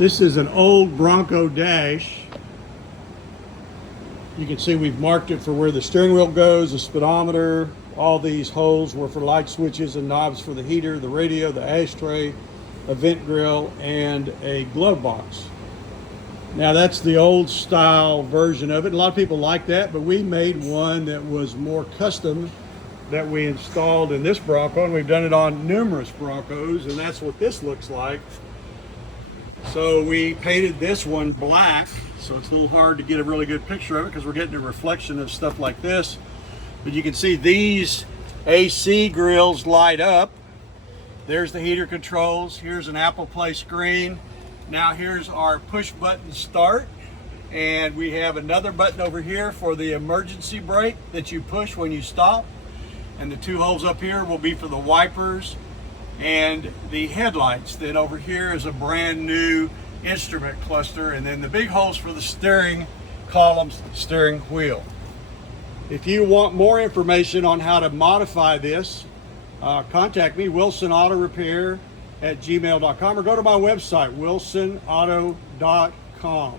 This is an old Bronco dash. You can see we've marked it for where the steering wheel goes, the speedometer. All these holes were for light switches and knobs for the heater, the radio, the ashtray, a vent grill, and a glove box. Now that's the old style version of it. A lot of people like that, but we made one that was more custom that we installed in this Bronco, and we've done it on numerous Broncos, and that's what this looks like. So we painted this one black, so it's a little hard to get a really good picture of it because we're getting a reflection of stuff like this. But you can see these AC grills light up. There's the heater controls. Here's an Apple Play screen. Now here's our push button start. And we have another button over here for the emergency brake that you push when you stop. And the two holes up here will be for the wipers and the headlights. Then over here is a brand new instrument cluster, and then the big holes for the steering columns, steering wheel. If you want more information on how to modify this, contact me, wilsonautorepair@gmail.com, or go to my website, wilsonauto.com.